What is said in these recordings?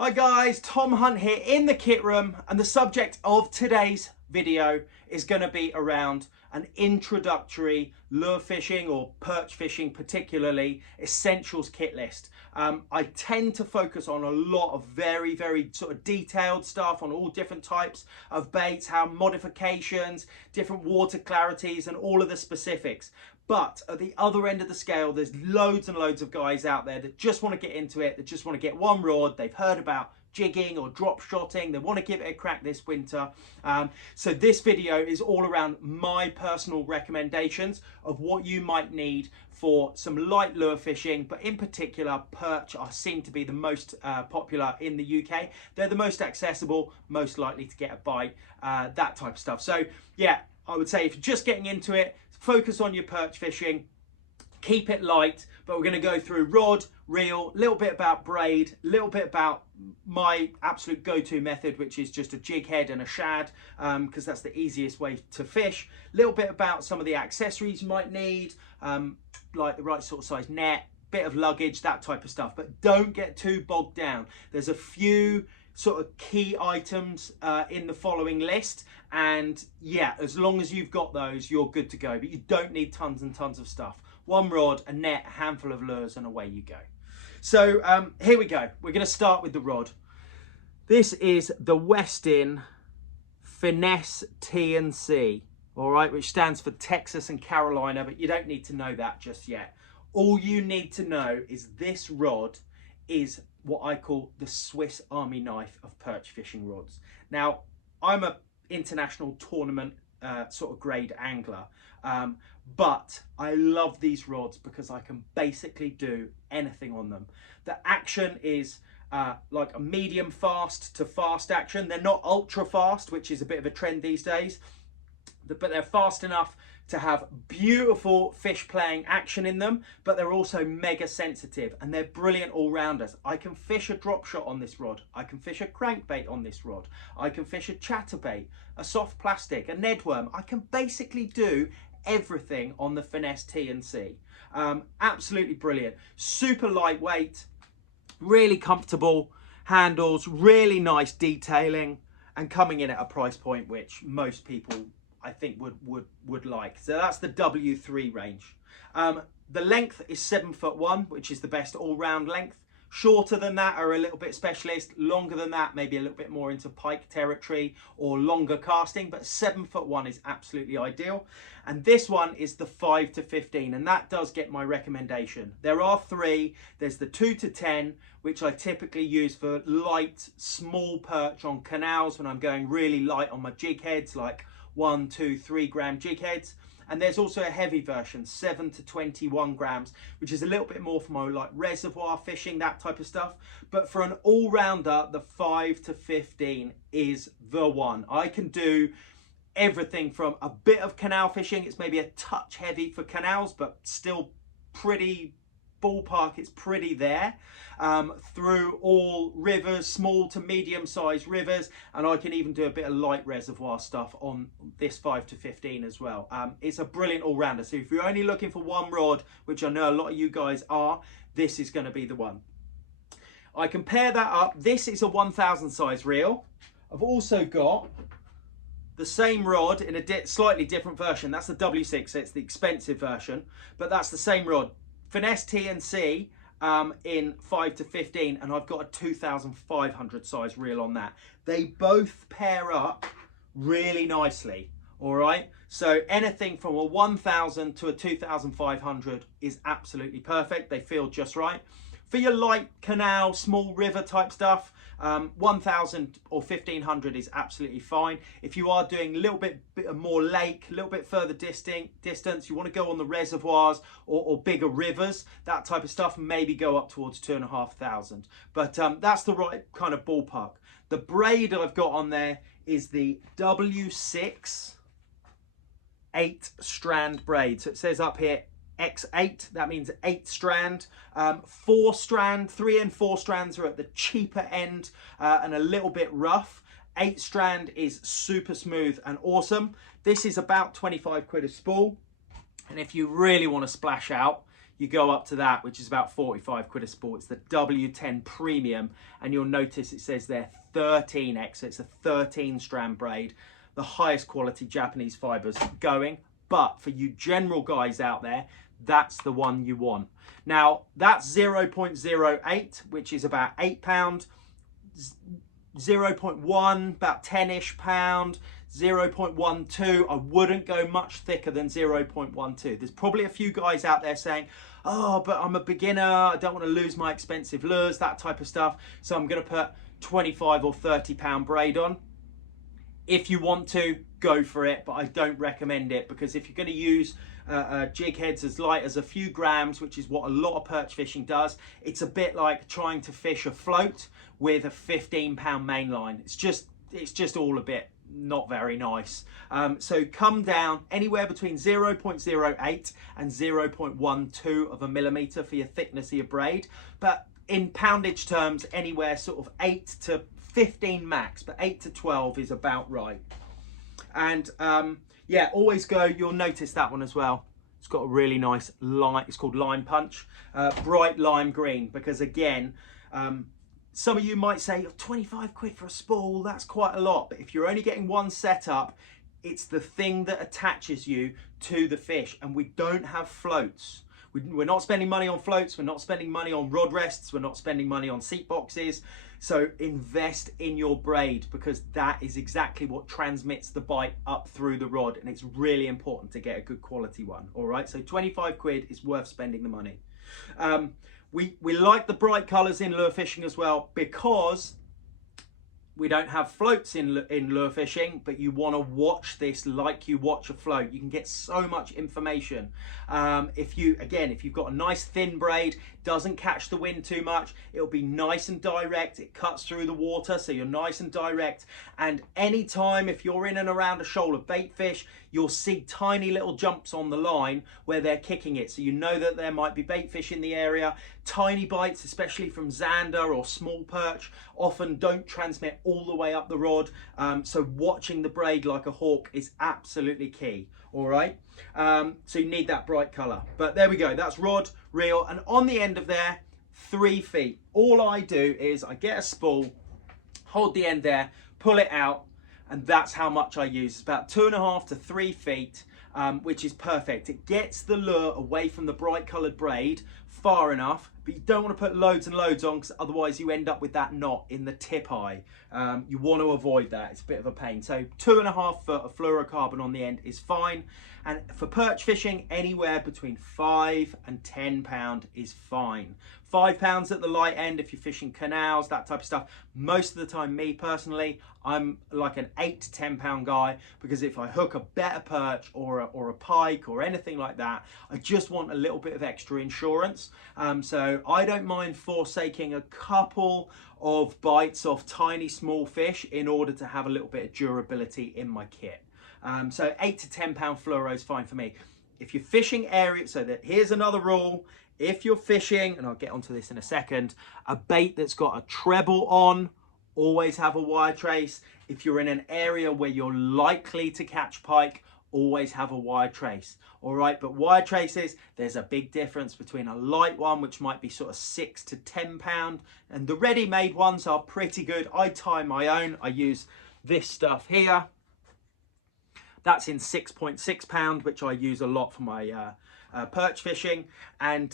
Hi guys, Thom Hunt here in the kit room, and the subject of today's video is going to be around an introductory lure fishing or perch fishing, particularly essentials kit list. I tend to focus on a lot of very sort of detailed stuff on all different types of baits, how modifications, different water clarities and all of the specifics. But at the other end of the scale, there's loads and loads of guys out there that just want to get into it, that just want to get one rod. They've heard about jigging or drop shotting. They want to give it a crack this winter. So this video is all around my personal recommendations of what you might need for some light lure fishing, but in particular, perch seem to be the most popular in the UK. They're the most accessible, most likely to get a bite, that type of stuff. So yeah, I would say if you're just getting into it, focus on your perch fishing, keep it light, but we're going to go through rod, reel, a little bit about braid, a little bit about my absolute go-to method, which is just a jig head and a shad, because that's the easiest way to fish. A little bit about some of the accessories you might need, like the right sort of size net, bit of luggage, that type of stuff. But don't get too bogged down. There's a few sort of key items in the following list, and yeah, as long as you've got those, you're good to go. But you don't need tons and tons of stuff. One rod, a net, a handful of lures, and away you go. So here we go. We're going to start with the rod. This is the Westin Finesse T&C, all right, which stands for Texas and Carolina, but you don't need to know that just yet. All you need to know is this rod is what I call the Swiss Army knife of perch fishing rods. Now, I'm a international tournament sort of grade angler, but I love these rods because I can basically do anything on them. The action is like a medium fast to fast action. They're not ultra fast, which is a bit of a trend these days, but they're fast enough to have beautiful fish playing action in them, but they're also mega sensitive and they're brilliant all-rounders. I can fish a drop shot on this rod. I can fish a crankbait on this rod. I can fish a chatterbait, a soft plastic, a Ned worm. I can basically do everything on the Finesse T&C. Absolutely brilliant. Super lightweight, really comfortable handles, really nice detailing, and coming in at a price point which most people I think would like. So that's the W3 range. The length is 7'1", which is the best all-round length. Shorter than that are a little bit specialist. Longer than that, maybe a little bit more into pike territory or longer casting, but 7'1" is absolutely ideal. And this one is the 5 to 15, and that does get my recommendation. There are three. There's the 2 to 10, which I typically use for light, small perch on canals when I'm going really light on my jig heads, like 1, 2, 3 gram jig heads. And there's also a heavy version, 7 to 21 grams, which is a little bit more for my like reservoir fishing, that type of stuff. But for an all-rounder, the 5 to 15 is the one. I can do everything from a bit of canal fishing. It's maybe a touch heavy for canals, but still pretty ballpark, it's pretty there, through all rivers, small to medium sized rivers, and I can even do a bit of light reservoir stuff on this 5 to 15 as well. It's a brilliant all-rounder. So if you're only looking for one rod, which I know a lot of you guys are, this is going to be the one. I can pair that up. This is a 1000 size reel. I've also got the same rod in a slightly different version. That's the W6, so it's the expensive version, but that's the same rod. Finesse T&C in 5 to 15, and I've got a 2500 size reel on that. They both pair up really nicely, all right? So anything from a 1000 to a 2500 is absolutely perfect. They feel just right. For your light canal, small river type stuff, 1000 or 1500 is absolutely fine. If you are doing a little bit more lake, a little bit further distance, you want to go on the reservoirs or bigger rivers, that type of stuff, maybe go up towards 2500. But that's the right kind of ballpark. The braid I've got on there is the W6 8-strand braid. So it says up here X8, that means 8 strand. 4 strand, 3 and 4 strands are at the cheaper end and a little bit rough. 8 strand is super smooth and awesome. This is about 25 quid a spool. And if you really want to splash out, you go up to that, which is about 45 quid a spool. It's the W10 Premium, and you'll notice it says there 13X, so it's a 13 strand braid, the highest quality Japanese fibers going. But for you general guys out there, that's the one you want. Now that's 0.08, which is about £8, 0.1 about 10ish pound, 0.12. I wouldn't go much thicker than 0.12. There's probably a few guys out there saying, oh, but I'm a beginner, I don't want to lose my expensive lures, that type of stuff, so I'm going to put 25 or 30 pound braid on. If you want to, go for it, but I don't recommend it, because if you're going to use jig heads as light as a few grams, which is what a lot of perch fishing does, it's a bit like trying to fish a float with a 15 pound main line. It's just all a bit not very nice. So come down anywhere between 0.08 and 0.12 of a millimeter for your thickness of your braid, but in poundage terms, anywhere sort of 8 to 15 max, but 8 to 12 is about right. And yeah, always go, you'll notice that one as well, it's got a really nice line, it's called Lime Punch, bright lime green, because again, some of you might say, oh, 25 quid for a spool, that's quite a lot. But if you're only getting one setup, it's the thing that attaches you to the fish. And we don't have floats. We're not spending money on floats. We're not spending money on rod rests. We're not spending money on seat boxes. So invest in your braid, because that is exactly what transmits the bite up through the rod. And it's really important to get a good quality one. All right. So 25 quid is worth spending the money. We like the bright colours in lure fishing as well, because we don't have floats in lure fishing, but you want to watch this like you watch a float. You can get so much information. If you've got a nice thin braid, doesn't catch the wind too much, it'll be nice and direct, it cuts through the water, so you're nice and direct. And anytime, if you're in and around a shoal of bait fish, you'll see tiny little jumps on the line where they're kicking it, so you know that there might be bait fish in the area. Tiny bites, especially from zander or small perch, often don't transmit all the way up the rod, so watching the braid like a hawk is absolutely key. All right, so you need that bright color. But there we go, that's rod, reel, and on the end of there, 3 feet. All I do is I get a spool, hold the end there, pull it out, and that's how much I use. It's about 2.5 to 3 feet, which is perfect. It gets the lure away from the bright colored braid far enough, but you don't want to put loads and loads on, because otherwise you end up with that knot in the tip eye. You want to avoid that, it's a bit of a pain. So 2.5 foot of fluorocarbon on the end is fine. And for perch fishing, anywhere between 5 and 10 pound is fine. 5 pounds at the light end if you're fishing canals, that type of stuff. Most of the time, me personally, I'm like an 8 to 10 pound guy, because if I hook a better perch or a pike or anything like that, I just want a little bit of extra insurance. So I don't mind forsaking a couple of bites off tiny small fish in order to have a little bit of durability in my kit. So 8 to 10 pound fluoro is fine for me. If you're fishing areas, so that here's another rule. If you're fishing, and I'll get onto this in a second, a bait that's got a treble on, always have a wire trace. If you're in an area where you're likely to catch pike, always have a wire trace. All right, but wire traces, there's a big difference between a light one, which might be sort of 6 to 10 pound, and the ready-made ones are pretty good. I tie my own. I use this stuff here. That's in 6.6 pound, which I use a lot for my perch fishing. And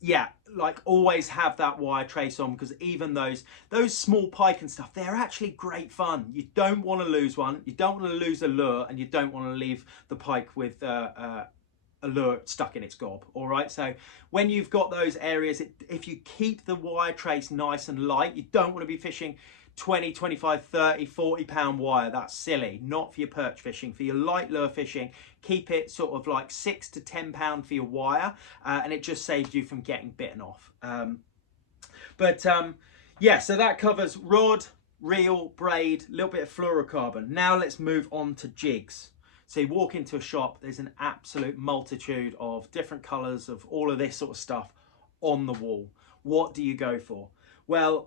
yeah, like always have that wire trace on, because even those small pike and stuff, they're actually great fun. You don't want to lose one, you don't want to lose a lure, and you don't want to leave the pike with a lure stuck in its gob. All right, so when you've got those areas, if you keep the wire trace nice and light, you don't want to be fishing 20, 25, 30, 40 pound wire. That's silly. Not for your perch fishing. For your light lure fishing, keep it sort of like 6 to 10 pound for your wire, and it just saves you from getting bitten off. Yeah, so that covers rod, reel, braid, a little bit of fluorocarbon. Now let's move on to jigs. So you walk into a shop, there's an absolute multitude of different colors of all of this sort of stuff on the wall. What do you go for? Well,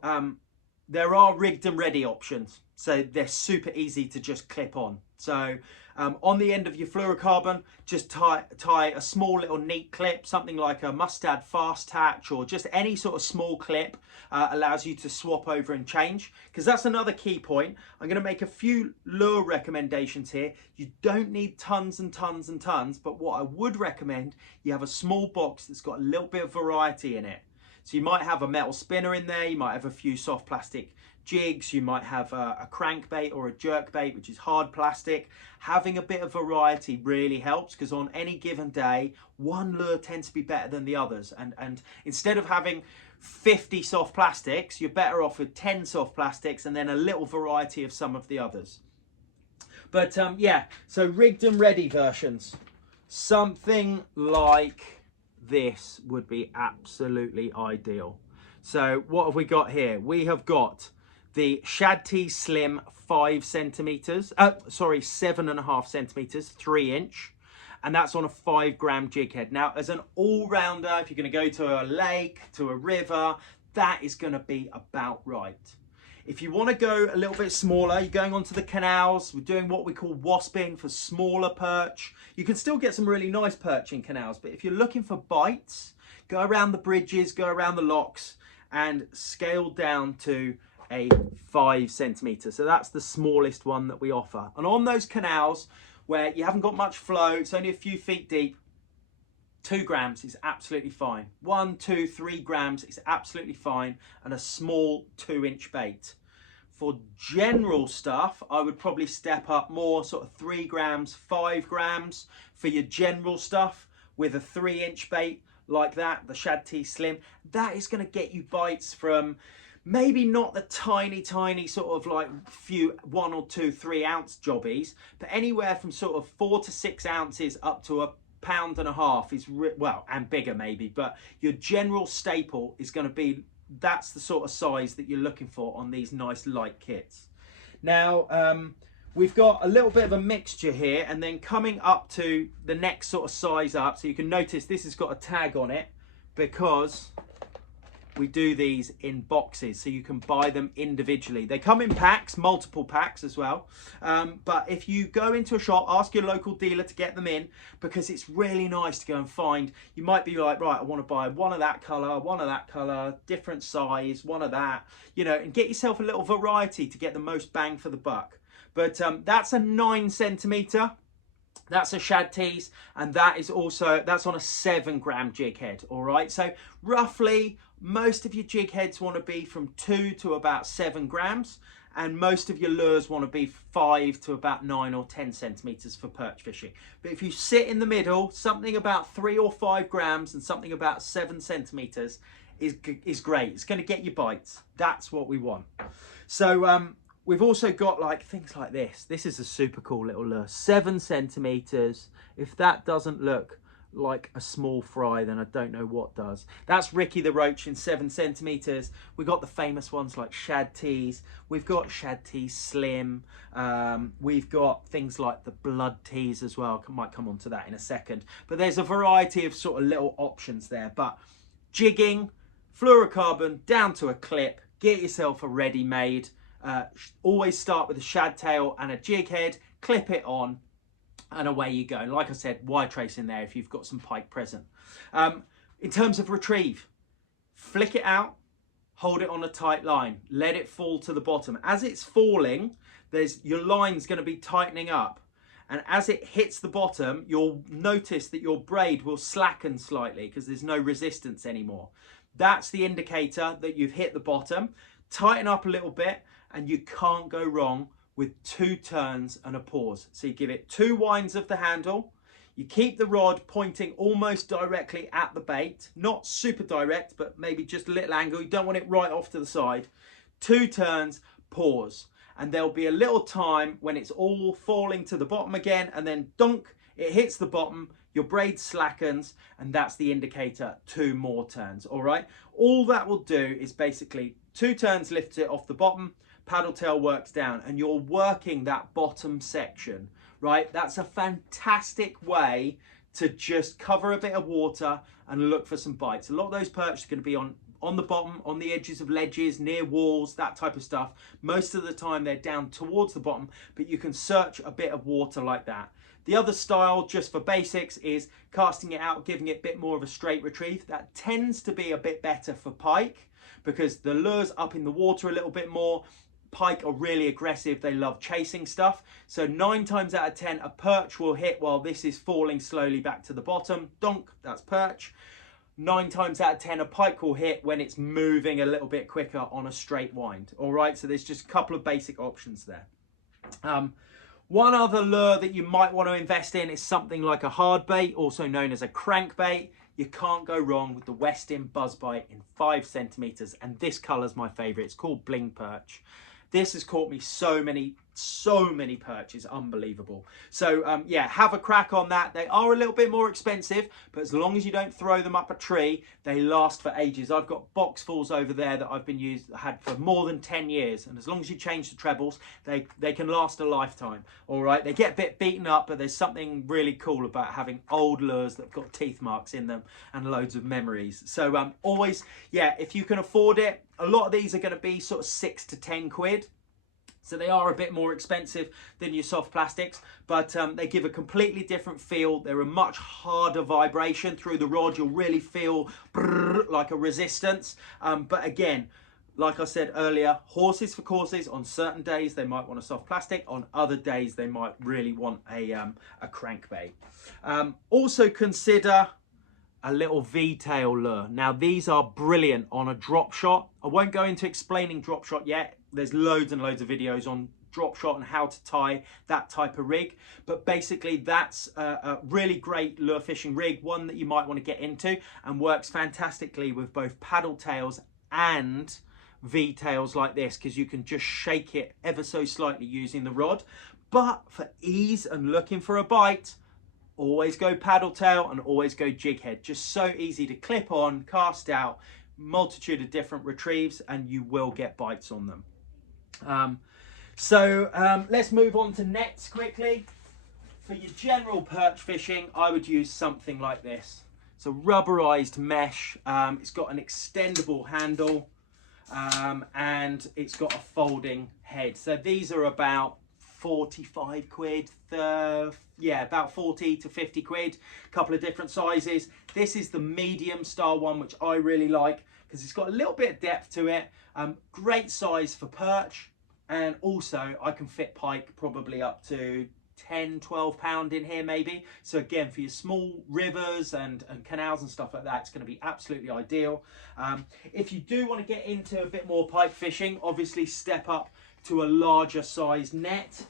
there are rigged and ready options, so they're super easy to just clip on. So On the end of your fluorocarbon, just tie a small little neat clip, something like a mustad fast hatch or just any sort of small clip allows you to swap over and change, because that's another key point. I'm going to make a few lure recommendations here. You don't need tons and tons and tons, but what I would recommend, you have a small box that's got a little bit of variety in it. So you might have a metal spinner in there, you might have a few soft plastic jigs, you might have a crankbait or a jerkbait, which is hard plastic. Having a bit of variety really helps, because on any given day, one lure tends to be better than the others. And instead of having 50 soft plastics, you're better off with 10 soft plastics and then a little variety of some of the others. But yeah, so rigged and ready versions. Something like this would be absolutely ideal. So what have we got here? We have got the Shad T Slim 5 centimeters, 7.5 centimeters, 3-inch, and that's on a 5 gram jig head. Now, as an all-rounder, if you're going to go to a lake, to a river, that is going to be about right. If you want to go a little bit smaller, you're going onto the canals, we're doing what we call wasping for smaller perch. You can still get some really nice perch in canals, but if you're looking for bites, go around the bridges, go around the locks, and scale down to a 5 centimeter. So that's the smallest one that we offer. And on those canals where you haven't got much flow, it's only a few feet deep, 2 grams is absolutely fine. 1, 2, 3 grams is absolutely fine, and a small 2-inch bait. For general stuff, I would probably step up more, sort of 3 grams, 5 grams for your general stuff with a 3-inch bait like that, the Shad T Slim. That is going to get you bites from maybe not the tiny sort of like few 1 or 2, 3 ounce jobbies, but anywhere from sort of 4 to 6 ounces up to a £1.5 pound is well, and bigger maybe, but your general staple is going to be, that's the sort of size that you're looking for on these nice light kits. Now we've got a little bit of a mixture here, and then coming up to the next sort of size up, so you can notice this has got a tag on it because we do these in boxes, so you can buy them individually. They come in packs, multiple packs as well. But if you go into a shop, ask your local dealer to get them in, because it's really nice to go and find. You might be like, right, I want to buy one of that colour, different size, one of that, you know, and get yourself a little variety to get the most bang for the buck. But that's a 9 centimeter. That's a Shad T's, and that is also, that's on a 7 gram jig head. All right, so roughly most of your jig heads want to be from 2 to about 7 grams, and most of your lures want to be 5 to about 9 or 10 centimeters for perch fishing. But if you sit in the middle, something about 3 or 5 grams and something about 7 centimeters is great. It's going to get you bites. That's what we want. So we've also got like things like this. This is a super cool little lure, 7 centimeters. If that doesn't look like a small fry, then I don't know what does. That's Ricky the Roach in 7 centimeters. We've got the famous ones like Shad T's. We've got Shad T Slim. We've got things like the Blood T's as well. Might come on to that in a second. But there's a variety of sort of little options there. But jigging, fluorocarbon, down to a clip, get yourself a ready-made. Always start with a shad tail and a jig head, clip it on, and away you go. And like I said, wire trace in there if you've got some pike present. In terms of retrieve, flick it out, hold it on a tight line, let it fall to the bottom. As it's falling, your line's going to be tightening up, and as it hits the bottom, you'll notice that your braid will slacken slightly because there's no resistance anymore. That's the indicator that you've hit the bottom. Tighten up a little bit, and you can't go wrong with 2 turns and a pause. So you give it 2 winds of the handle, you keep the rod pointing almost directly at the bait, not super direct, but maybe just a little angle. You don't want it right off to the side. 2 turns, pause. And there'll be a little time when it's all falling to the bottom again, and then dunk, it hits the bottom, your braid slackens, and that's the indicator, 2 more turns, all right? All that will do is basically 2 turns lifts it off the bottom, paddle tail works down, and you're working that bottom section, right? That's a fantastic way to just cover a bit of water and look for some bites. A lot of those perch are going to be on on the bottom, on the edges of ledges, near walls, that type of stuff. Most of the time they're down towards the bottom, but you can search a bit of water like that. The other style, just for basics, is casting it out, giving it a bit more of a straight retrieve. That tends to be a bit better for pike because the lure's up in the water a little bit more. Pike are really aggressive. They love chasing stuff. So 9 times out of 10, a perch will hit while this is falling slowly back to the bottom. Donk, that's perch. 9 times out of 10, a pike will hit when it's moving a little bit quicker on a straight wind. All right, so there's just a couple of basic options there. One other lure that you might want to invest in is something like a hard bait, also known as a crankbait. You can't go wrong with the Westin buzz bite in 5 centimeters, and this color's my favorite. It's called Bling Perch. This has caught me so many perches, unbelievable. So yeah, have a crack on that. They are a little bit more expensive, but as long as you don't throw them up a tree, they last for ages. I've got boxfuls over there that I've had for more than 10 years, and as long as you change the trebles, they can last a lifetime. All right, they get a bit beaten up, but there's something really cool about having old lures that have got teeth marks in them and loads of memories. So always, yeah, if you can afford it, a lot of these are going to be sort of 6 to 10 quid. So they are a bit more expensive than your soft plastics, but they give a completely different feel. They're a much harder vibration through the rod. You'll really feel like a resistance. But again, like I said earlier, horses for courses. On certain days, they might want a soft plastic. On other days, they might really want a crankbait. Also consider a little V-tail lure. Now these are brilliant on a drop shot. I won't go into explaining drop shot yet. There's loads and loads of videos on drop shot and how to tie that type of rig. But basically that's a really great lure fishing rig, one that you might want to get into, and works fantastically with both paddle tails and V-tails like this, because you can just shake it ever so slightly using the rod. But for ease and looking for a bite, always go paddle tail and always go jig head. Just so easy to clip on, cast out, multitude of different retrieves, and you will get bites on them. Let's move on to nets quickly. For your general perch fishing, I would use something like this. It's a rubberized mesh. It's got an extendable handle and it's got a folding head. So these are about 45 quid, yeah, about 40 to 50 quid, a couple of different sizes. This is the medium style one, which I really like because it's got a little bit of depth to it. Great size for perch, and also I can fit pike probably up to 10-12 pound in here maybe. So again, for your small rivers and canals and stuff like that, it's going to be absolutely ideal. If you do want to get into a bit more pike fishing, obviously step up to a larger size net,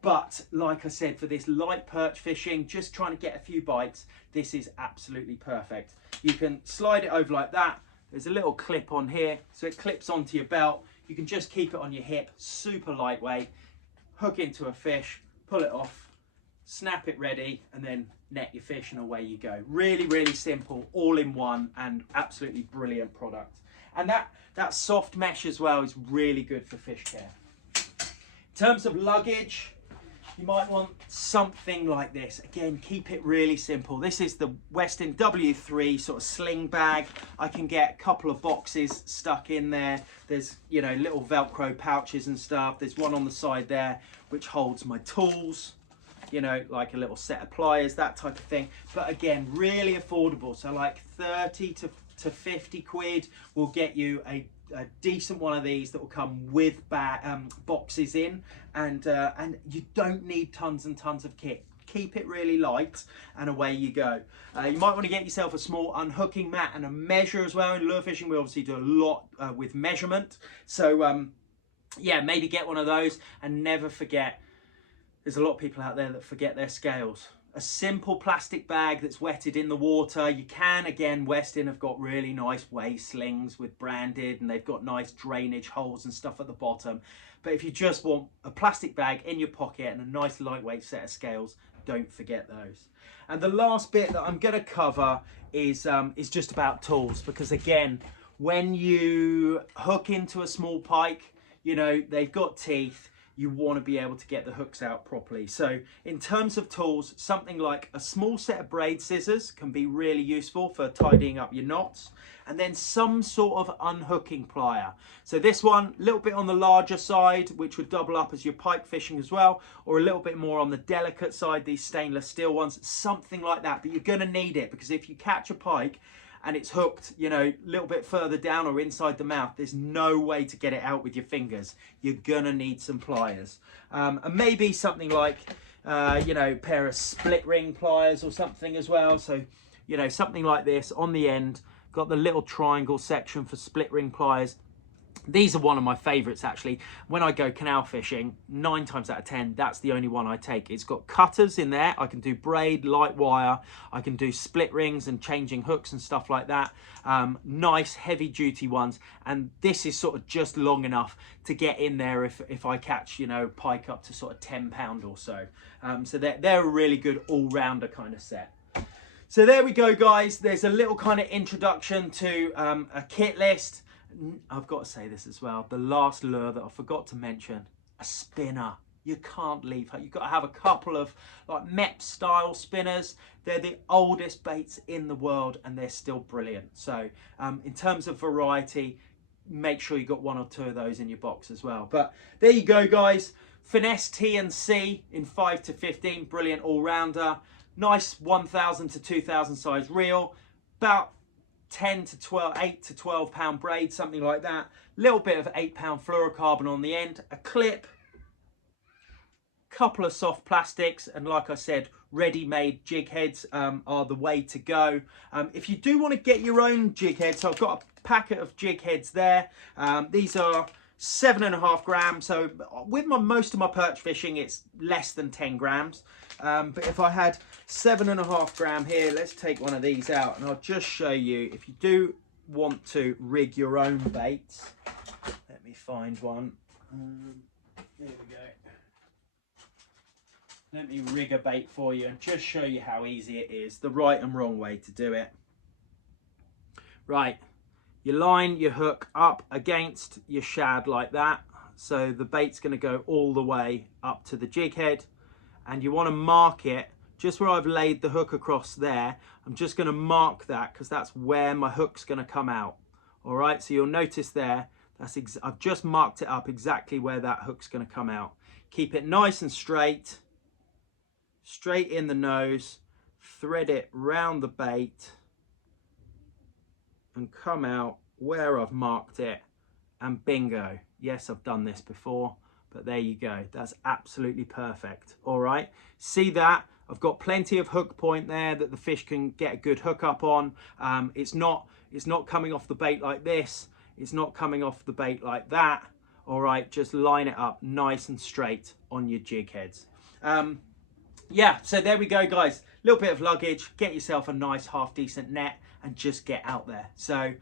but like I said, for this light perch fishing, just trying to get a few bites, this is absolutely perfect. You can slide it over like that. There's a little clip on here, so it clips onto your belt. You can just keep it on your hip, super lightweight, hook into a fish, pull it off, snap it ready, and then net your fish and away you go. Really, really simple, all in one, and absolutely brilliant product. And that soft mesh as well is really good for fish care. In terms of luggage, you might want something like this. Again, keep it really simple. This is the Westin W3 sort of sling bag. I can get a couple of boxes stuck in there. There's, you know, little Velcro pouches and stuff. There's one on the side there which holds my tools, you know, like a little set of pliers, that type of thing. But again, really affordable. So like 30 to 50 quid will get you a decent one of these that will come with boxes in, and you don't need tons and tons of kit. Keep it really light and away you go. You might want to get yourself a small unhooking mat and a measure as well. In lure fishing, we obviously do a lot with measurement. So yeah, maybe get one of those, and never forget, there's a lot of people out there that forget their scales. A simple plastic bag that's wetted in the water. You can, again, Westin have got really nice weigh slings with branded, and they've got nice drainage holes and stuff at the bottom. But if you just want a plastic bag in your pocket and a nice lightweight set of scales, don't forget those. And the last bit that I'm going to cover is just about tools, because again, when you hook into a small pike, you know, they've got teeth. you want to be able to get the hooks out properly. So in terms of tools, something like a small set of braid scissors can be really useful for tidying up your knots, and then some sort of unhooking plier. So this one, a little bit on the larger side, which would double up as your pike fishing as well, or a little bit more on the delicate side, these stainless steel ones, something like that. But you're going to need it, because if you catch a pike and it's hooked, you know, a little bit further down or inside the mouth, there's no way to get it out with your fingers. You're gonna need some pliers. And maybe something like, you know, a pair of split ring pliers or something as well. So, you know, something like this on the end, got the little triangle section for split ring pliers. These are one of my favorites, actually. When I go canal fishing, 9 times out of 10, that's the only one I take. It's got cutters in there. I can do braid, light wire. I can do split rings and changing hooks and stuff like that. Nice, heavy-duty ones. And this is sort of just long enough to get in there if I catch, you know, pike up to sort of 10 pound or so. So they're a really good all-rounder kind of set. So there we go, guys. There's a little kind of introduction to a kit list. I've got to say this as well, the last lure that I forgot to mention, a spinner. You can't leave her. You've got to have a couple of like MEP style spinners. They're the oldest baits in the world and they're still brilliant. So in terms of variety, make sure you got 1 or 2 of those in your box as well. But there you go, guys. Finesse T and C in 5 to 15, brilliant all-rounder. Nice 1,000 to 2,000 size reel, about 8 to 12 pound braid, something like that. Little bit of 8 pound fluorocarbon on the end, a clip, couple of soft plastics, and like I said, ready-made jig heads are the way to go. If you do want to get your own jig heads, so I've got a packet of jig heads there. These are 7.5 grams. So with most of my perch fishing, it's less than 10 grams. But if I had 7.5 gram here, let's take one of these out and I'll just show you, if you do want to rig your own baits, let me find one. Here we go. Let me rig a bait for you and just show you how easy it is, the right and wrong way to do it. Right, you line your hook up against your shad like that. So the bait's going to go all the way up to the jig head, and you want to mark it just where I've laid the hook across there. I'm just going to mark that because that's where my hook's going to come out. All right, so you'll notice there, I've just marked it up exactly where that hook's going to come out. Keep it nice and straight in the nose, thread it round the bait and come out where I've marked it, and bingo. Yes, I've done this before, but there you go. That's absolutely perfect. All right, see that? I've got plenty of hook point there that the fish can get a good hook up on. It's not coming off the bait like this. It's not coming off the bait like that. All right, just line it up nice and straight on your jig heads. Yeah, so there we go, guys. A little bit of luggage, get yourself a nice half decent net and just get out there. So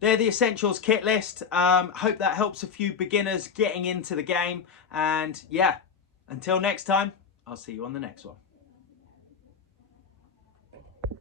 they're the essentials kit list. Hope that helps a few beginners getting into the game. And yeah, until next time, I'll see you on the next one.